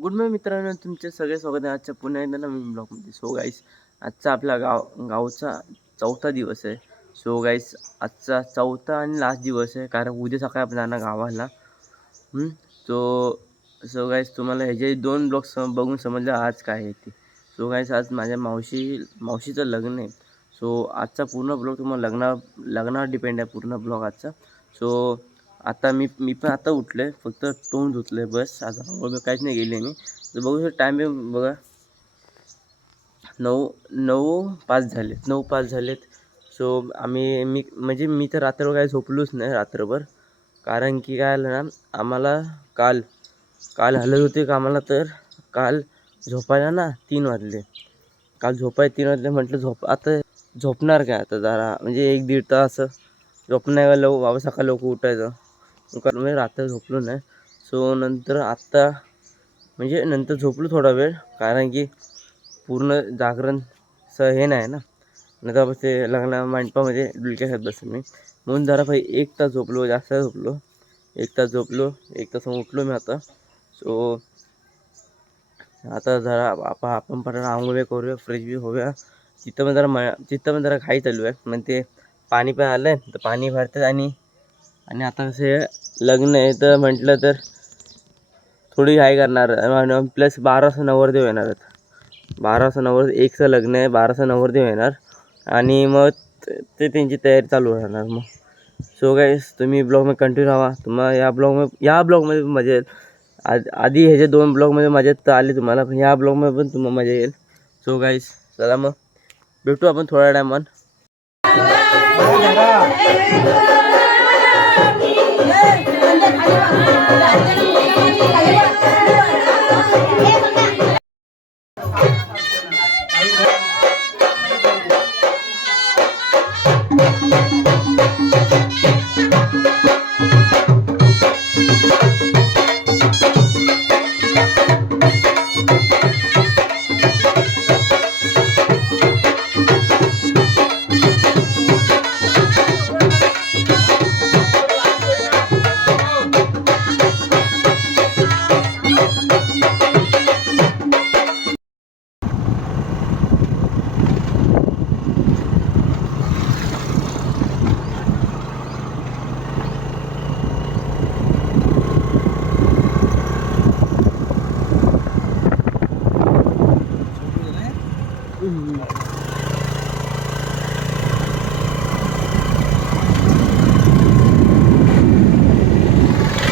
Good morning मित्रांनो, तुमचे सगळे स्वागत आहे आजच्या पुन्हा एकदा नवीन ब्लॉगमध्ये. सो गाईस, आजचा आपला गावचा चौथा दिवस आहे. सो गाईस, आजचा चौथा आणि लास्ट दिवस आहे, कारण उद्या सकाळी आपण जाणार गावाला. सो गाईस, तुम्हाला हे जे दोन ब्लॉग बघून समजलं आज काय आहे ते. सो गाईस, आज माझ्या मावशीचं लग्न आहे. सो आजचा पूर्ण ब्लॉग तुम्हाला लग्नावर डिपेंड आहे, पूर्ण ब्लॉग आजचा. सो आता मी पण आता उठलो आहे, फक्त तोंड धुतलं आहे बस. आता आंघोळ काहीच नाही गेली मी. तर बघू शकतो टाईम बघा, 9:05 झालेत, 9:05 झालेत. सो मी तर रात्रभर काही झोपलोच नाही रात्रभर, कारण की काय आलं ना, आम्हाला काल हलत होते कामाला, तर काल झोपायला ना 3 वाजले. काल झोपायला 3 वाजले. म्हटलं आता झोपणार काय, आता जरा म्हणजे 1-1.5 तास झोपणार का, बाबा सकाळी लवकर उठायचं, कारण मी रात्र झोपलो नाही. सो नंतर झोपलो थोडा वेळ, कारण की पूर्ण जागरण हे नाही ना, नंतर बस ते लग्न मंडपामध्ये डुलक्या खात बसेल मी. म्हणून जरा 1 तास झोपलो, जास्त झोपलो. 1 तास झोपलो, 1 तास उठलो मी आता. सो आता जरा आपण पटकन आंघोळ करूया, फ्रेश बी होऊया. तिथं पण जरा घाई चालू आहे. मग ते पाणी पण आलं आहे, तर पाणी भरतात. आणि आता कसे लग्न आहे, तर म्हटलं तर थोडी घाई करणार. प्लस 1200 नवरदेव येणार आहेत. 1200 नवरदेव, एकचं लग्न आहे, 1200 नवरदेव येणार. आणि मग ते त्यांची तयारी चालू राहणार. मग सो गाईस, तुम्ही ब्लॉगमध्ये कंटिन्यू राहा. तुम्हाला या ब्लॉगमध्ये मजा येईल. आधी ह्याच्या 2 ब्लॉगमध्ये मजा तर आली तुम्हाला, पण ह्या ब्लॉगमध्ये पण तुम्हाला मजा येईल. सो गाईस, चला मग भेटू आपण थोड्या टायमान.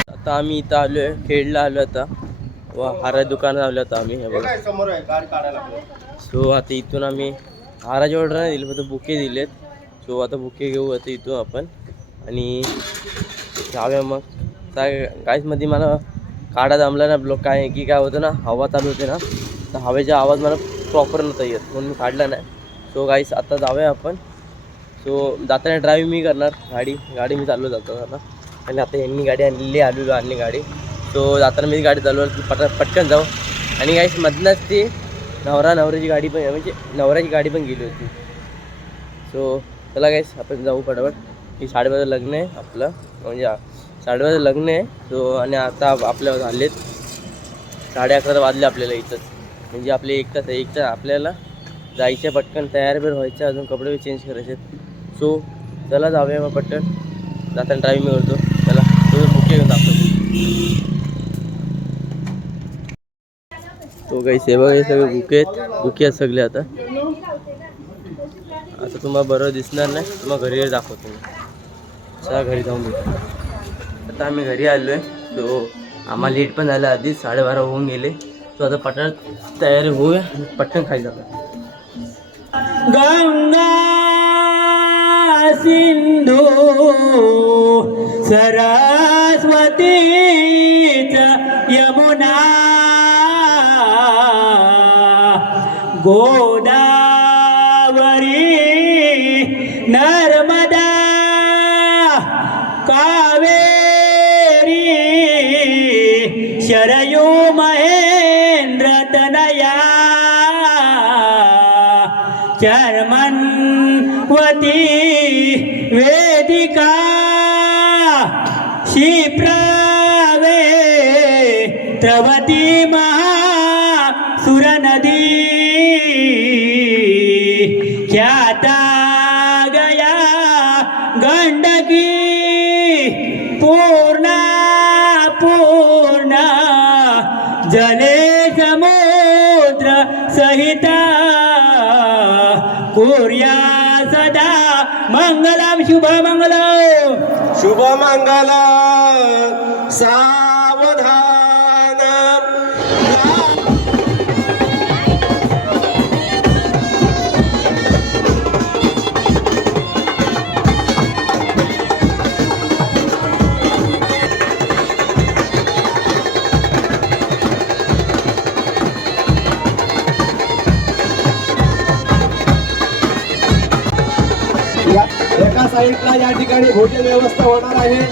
आता आम्ही इथं आलो आहे, खेडला आलो आता, व हारा दुकानात आलो आता आम्ही. हे बघा समोर आहे, गाडी काढायला. सो आता इथून आम्ही हाराची ऑर्डर नाही दिली, फक्त बुके दिलेत. सो आता बुके घेऊ आता इथून आपण आणि जाऊया. मग गाईसमध्ये मला काढा जमला ना ब्लॉक, काय की काय होतं ना, हवा चालू होते ना, तर हवेचा आवाज मला प्रॉपर नव्हता येत, म्हणून मी काढला नाही. सो गाईस, आता जाऊया आपण. सो जाताना ड्राईव्ह मी करणार, गाडी मी चालू जातो आता. आणि आता यांनी गाडी आणली गाडी. सो जाताना मी गाडी चालवली, पटकन जाऊ. आणि गाईस, मधनंच ती नवऱ्याची गाडी पण, म्हणजे नवऱ्याची गाडी पण गेली होती. सो चला गाईस, आपण जाऊ पटापट. की 12:30 लग्न आहे आपलं, म्हणजे 12:30 लग्न आहे. सो आणि आता आपल्याला झालेत 11:30 वाजले आपल्याला इथंच, म्हणजे आपले 1 तास आपल्याला जायचं, पटकन तयार बिर व्हायचं, अजून कपडे चेंज करायचे. सो चला जाऊया मग पटकन. जाताना ड्राईव्ह मी करतो. चला तुम्ही बुके घेऊन दाखवतो. तो काही सेवा हे सगळे बुके आहेत सगळे. आता तुम्हाला बरोबर दिसणार नाही, तुम्हाला घरी दाखवतो मी. चला घरी जाऊन भेटू. आता आम्ही घरी आलो आहे. सो आम्हाला लेट पण झालं, आधीच 12:30 होऊन गेले. सो आता पटकन तयारी होऊया, पटकन खाली जाऊया. गंगा सिंधू सरस्वती यमुना गोदावरी नर्मदा कावेरी शरयू महेंद्र तनया चर्मन्वती वेदिका क्षिप्रवे त्रवती महा ख्याता गया गंडकी पूर्णा पूर्णा जले समुद्र सहिता कुर्या सदा मंगलम शुभ मंगल सावधान एका साईडला या ठिकाणी भोजन व्यवस्था होणार आहे.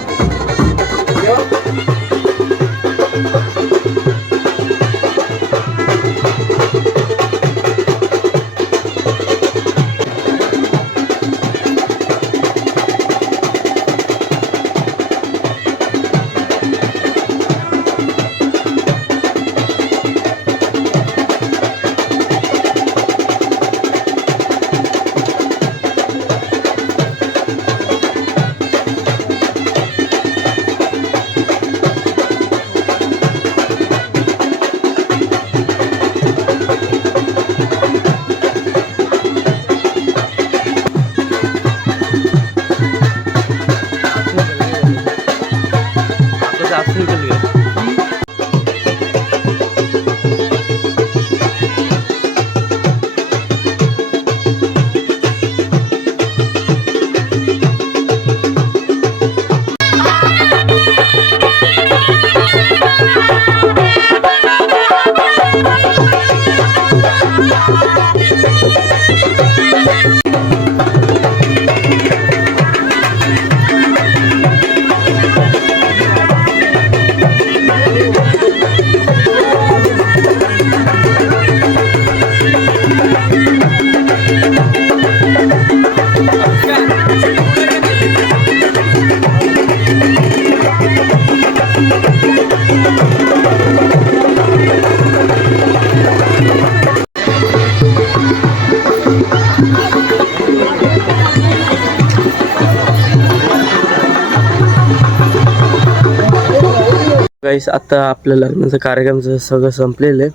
गाईस आता आपलं लग्नाचं कार्यक्रमचं सगळं संपलेलं आहे.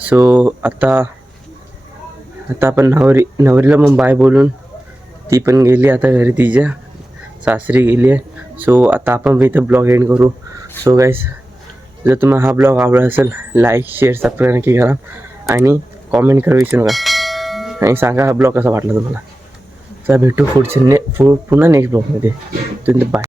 सो आता आपण नवरीला मग बाय बोलून ती पण गेली आता घरी, तिच्या सासरी गेली आहे. सो आता आपण इथं ब्लॉग एंड करू. सो गाईस जर तुम्हाला हा ब्लॉग आवडला असेल लाईक शेअर सबस्क्राईब नक्की करा आणि कॉमेंट करा विसरू नका आणि सांगा हा ब्लॉग कसा वाटला तुम्हाला. चला भेटू पुढच्या पुन्हा नेक्स्ट ब्लॉगमध्ये. तुम्ही बाय.